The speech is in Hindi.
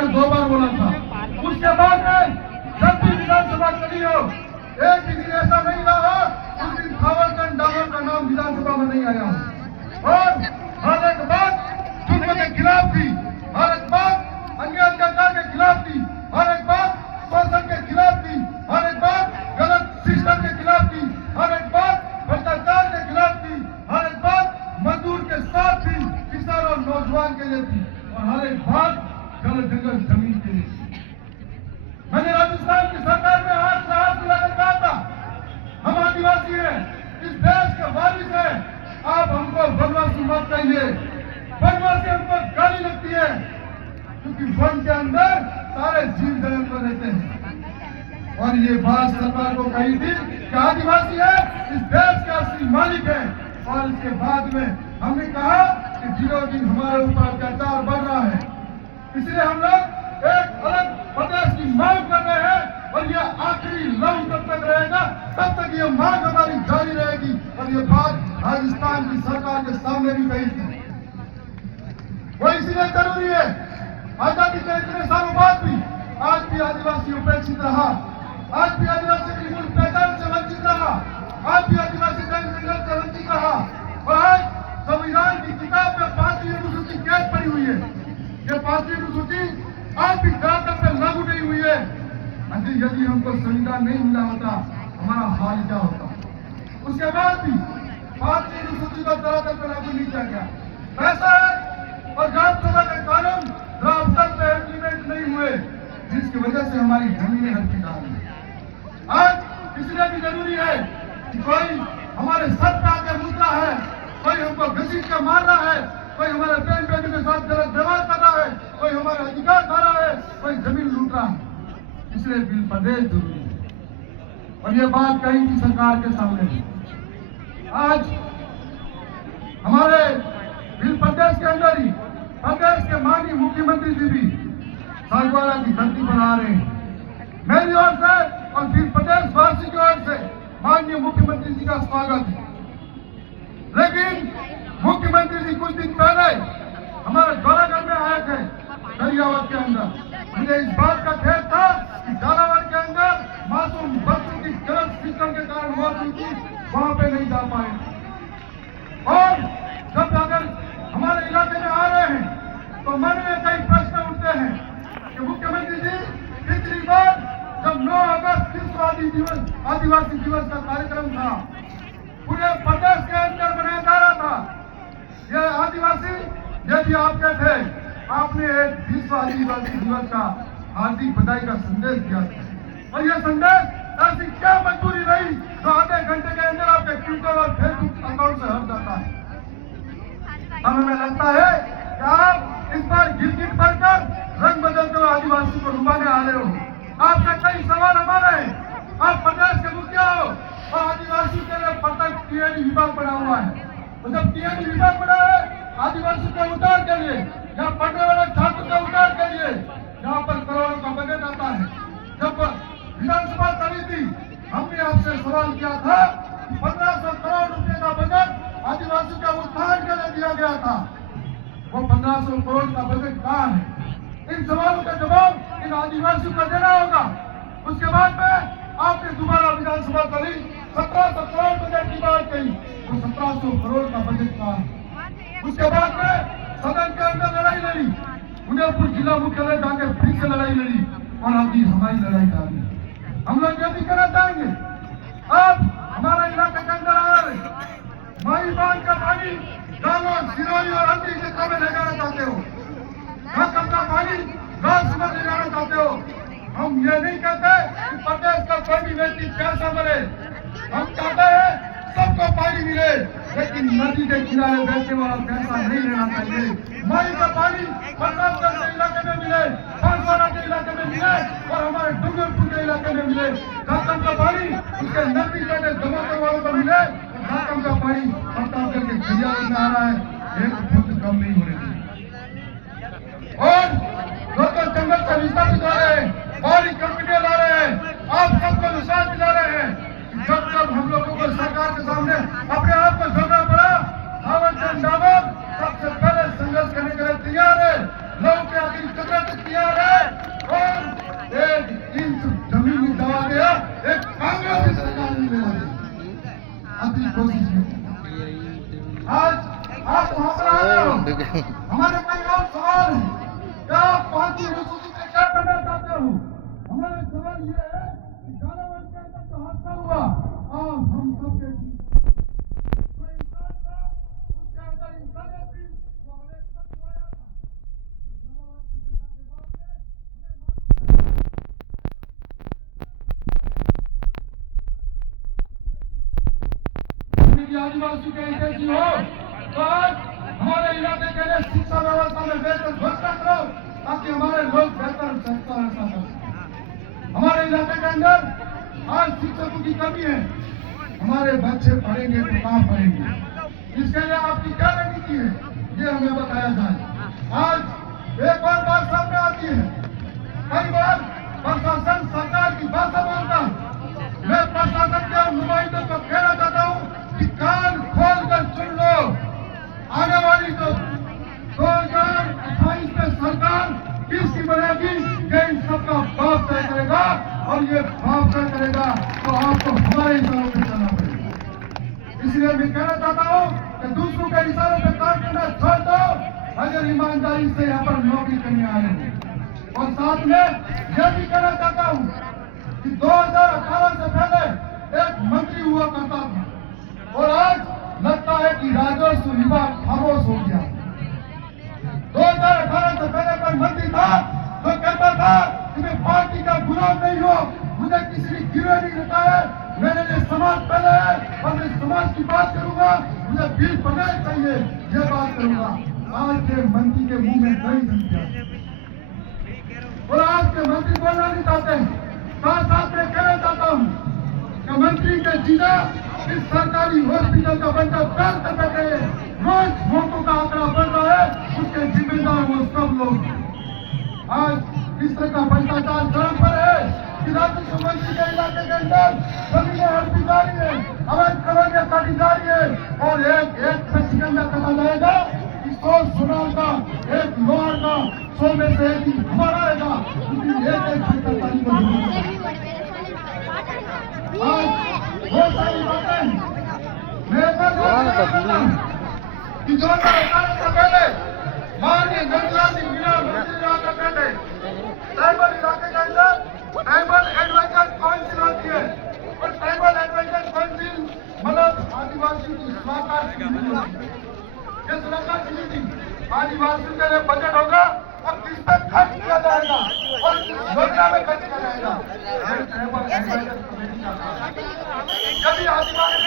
आकर 2 बार बोला था। उसके बाद में जब भी विधानसभा चली हो, एक भी दिन ऐसा नहीं रहा उस दिन थावरचंद डामोर का नाम विधानसभा में नहीं आया हो। और हर एक बात जुर्म के खिलाफ थी, हर एक बात अन्याय अत्याचार के खिलाफ थी, हर एक बात शोषण के खिलाफ थी, हर एक बात गलत सिस्टम के खिलाफ थी, हर एक बात भ्रष्टाचार के खिलाफ थी, हर एक बात मजदूर के साथ थी, किसान और नौजवान के लिए थी, और हर एक बात जल जंगल जमीन के लिए थी। मैंने राजस्थान की सरकार में हाथ से हाथ मिलाकर कहा था, हम आदिवासी हैं, इस देश के वारिस हैं, आप हमको वनवासी मत कहिए। वनवासी हमको गाली लगती है क्योंकि वन के अंदर सारे जीव जंतु रहते हैं। और ये बात सरकार को कही थी कि आदिवासी है इस देश का असली मालिक है। और इसके बाद में हमने कहा कि दिनों दिन हमारे ऊपर अत्याचार बढ़ रहा है, इसलिए हम लोग एक अलग प्रदेश की मांग कर रहे हैं। और ये आखिरी लम्ब तब तक रहेगा, तब तक ये मांग हमारी जारी रहेगी। और ये बात राजस्थान की सरकार के सामने भी कही थी। वो इसलिए जरूरी है, आजादी के इतने सालों बाद भी आज भी आदिवासी उपेक्षित रहा, आज भी आदिवासी की मूल पहचान से वंचित रहा, आज भी आदिवासी जंगल से वंचित रहा। और आज संविधान की किताब में 5वीं अनुसूची कैद पड़ी हुई है। ये 5वीं अनुसूची आज भी झारखंड में लागू नहीं हुई है। यदि हमको संविधान नहीं मिला होता, हमारा हाल क्या होता। उसके बाद भी 5वीं अनुसूची को धरातल पर लागू नहीं किया गया। पैसा और ग्राम सभा के कानून राजस्थान में इम्प्लीमेंट नहीं हुए, जिसकी वजह से हमारी जमीनें हल्की डाली। आज इसलिए भी जरूरी है कि कोई हमारे सर पे आके मुद्रा है, कोई हमको घसीट के मार रहा है, कोई हमारे बहन बेटी के साथ गलत व्यवहार कर रहा है, कोई हमारा अधिकार खा रहा है, कोई जमीन लूट रहा है। इसलिए बिल प्रदेश जरूरी है। और ये बात कही थी सरकार के सामने। आज हमारे बिल प्रदेश के अंदर ही प्रदेश के माननीय मुख्यमंत्री जी भी सागवाड़ा की धरती पर आ रहे हैं। मेरी ओर से और बिल प्रदेश वासी की ओर से माननीय मुख्यमंत्री जी का स्वागत है। लेकिन मुख्यमंत्री जी कुछ दिन पहले हमारे डोरागढ़ में आए थे, दरियावत के अंदर। मुझे इस बात का खेद था कि झालावाड़ के अंदर मासूम बच्चों की गलत सिस्टम के कारण मौत हुई थी, वहां पे नहीं जा पाए। और जब अगर हमारे इलाके में आ रहे हैं तो मन में कई प्रश्न उठते हैं कि मुख्यमंत्री जी, पिछली बार जब 9 अगस्त विश्व आदिवासी दिवस का कार्यक्रम था, पूरे प्रदेश के अंदर मनाया जा रहा था। यह आदिवासी यदि आपके थे, आपने एक विश्व आदिवासी दिवस का हार्दिक बधाई का संदेश दिया था। और यह संदेश ऐसी क्या मजबूरी रही जो आधे घंटे के अंदर आपके ट्विटर और फेसबुक अकाउंट से हट जाता है। हमें लगता है कि आप इस बार गिर भरकर रंग बदलते हुए आदिवासी को लुभाने आ रहे हो। आपसे कई सवाल हमारे हैं। आप प्रदेश के मुखिया हो और आदिवासी के लिए प्रत्येक टीएडी विभाग बना हुआ है। तो जब टीएडी विभाग बना है आदिवासी के उद्धार के लिए, यहाँ पढ़ने वाले छात्र के उद्धार के लिए, यहाँ पर करोड़ों का बजट आता है। जब विधानसभा चली थी, हमने आपसे सवाल किया था 1500 करोड़ रुपए का बजट आदिवासी के उत्थान के लिए दिया गया था। वो 1500 करोड़ का बजट कहाँ है? इन सवालों का जवाब इन आदिवासियों को देना होगा। उसके बाद में आपने दोबारा विधानसभा चली, 1700 करोड़ बजट की बात कही। वो 1700 करोड़ का बजट कहाँ है? उसके बाद में सदन के अंदर लड़ाई लड़ी, उदयपुर जिला मुख्यालय जाकर फिर से लड़ाई लड़ी, और अभी हमारी लड़ाई जारी है। हम लोग यह भी कहना चाहेंगे, आप हमारे इलाके के अंदर आ रहे, माई बांध का पानी जालोर, सिरोही और अन्य क्षेत्रों में ले जाना चाहते हो, घाटम का पानी गांव में ले जाना चाहते हो। हम ये नहीं कहते कि प्रदेश का कोई भी व्यक्ति प्यासा मरे, हम चाहते हैं सबको पानी मिले, लेकिन नदी के किनारे बैठने वाला पैसा नहीं लेना चाहिए। माई का पानी प्रतापगढ़ के इलाके में मिले, बांसवाड़ा के इलाके में मिले, और हमारे डूंगरपुर के इलाके में मिले। घाटम का पानी उसके नजदीक बैठे जमाते वालों को मिले। घाटम का पानी प्रतापगढ़ के दरिया में आ रहा है, एक फुट कम नहीं होने देंगे। और लोग जंगल से विस्थापित हो रहे हैं, बारी कंपनियां ला रहे हैं, आप सबको विश्वास दिला रहे हैं। जब जब हम लोगों को सरकार के सामने अपने आप को झोंकना पड़ा, थावरचंद डामोर सबसे पहले संघर्ष करने के लिए तैयार है। लोगों के आखिर तैयार है। हमारे कई और सवाल है, क्या पार्टी अनुसूचित से क्या करना चाहते हो? हमारा सवाल ये है कि झालावाड़ के अंदर जो हादसा हुआ और हम सबके जो इंसान था उसके अंदर इंसानियत थी, वो हमें सच आया था। झालावाड़ की घटना के बाद में आदिवासी के हितैषी हो तो आज हमारे इलाके के लिए शिक्षा व्यवस्था में बेहतर घोषणा करो ताकि हमारे लोग बेहतर शिक्षा व्यवस्था कर सकें। हमारे इलाके के अंदर आज शिक्षकों की कमी है, हमारे बच्चे पढ़ेंगे तो कहाँ पढ़ेंगे? इसके लिए आपकी क्या रणनीति है ये हमें बताया जाए। आज एक और बात सामने आती है, कई बार प्रशासन सरकार की बात मानता। मैं प्रशासन के नुमाइंदों को कहना चाहता हूँ कि कान खोल कर सुन लो, आने वाली तो 2028 में सरकार किसकी बनेगी ये इन सबका बाप तय करेगा और ये बाप तय करेगा तो आपको हमारे इशारों पे चलना पड़ेगा। इसलिए मैं कहना चाहता हूँ कि दूसरों के इशारों पे काम करना छोड़ दो, अगर ईमानदारी से यहाँ पर नौकरी करने आए हो। और साथ में यह भी कहना चाहता हूँ कि 2018 से पहले एक मंत्री हुआ करता था और आज लगता है कि राजस्व विभाग खामोश हो गया। 2018 से पहले कोई मंत्री था तो कहता था कि मैं पार्टी का गुलाम नहीं हूँ, मुझे किसी ने गिरे नहीं रखा है, मेरे लिए समाज पहले है और मैं समाज की बात करूंगा, मुझे बिल बनाए चाहिए ये बात करूंगा। आज के मंत्री के मुंह में दही जम गया और आज के मंत्री बोलना नहीं चाहते। साथ साथ में कहना चाहता हूँ कि मंत्री के जीना इस सरकारी हॉस्पिटल का बंदा पैर कर बैठे हैं, रोज मौतों का आंकड़ा बढ़ रहा है, उसके जिम्मेदार वो सब लोग। आज इस तरह का भ्रष्टाचार चरम पर है कि राजस्व मंत्री के इलाके के अंदर जमीनें हड़पी जा रही है, अवैध कॉलोनियां काटी जा रही है और एक शिकंजा कटा जाएगा कि 100 सुनार का एक लोहार का 100 में से एक दिन हमारा आएगा, उसकी एक सरकारी को आज बहुत सारी बातें मेरे पास कि 2018 से पहले माननीय नंदलाल सिंह मीणा मंत्री रहा करते थे। ट्राइबल इलाके के अंदर ट्राइबल एडवाइजर काउंसिल होती है और ट्राइबल एडवाइजर काउंसिल मतलब आदिवासी की सलाहकार समिति होती है। ये सलाहकार समिति आदिवासियों के लिए बजट होगा और किस पर खर्च किया जाएगा और किस योजना में खर्च किया जाएगा, ट्राइबल एडवाइजर कमेटी का काम। कभी आदिवासी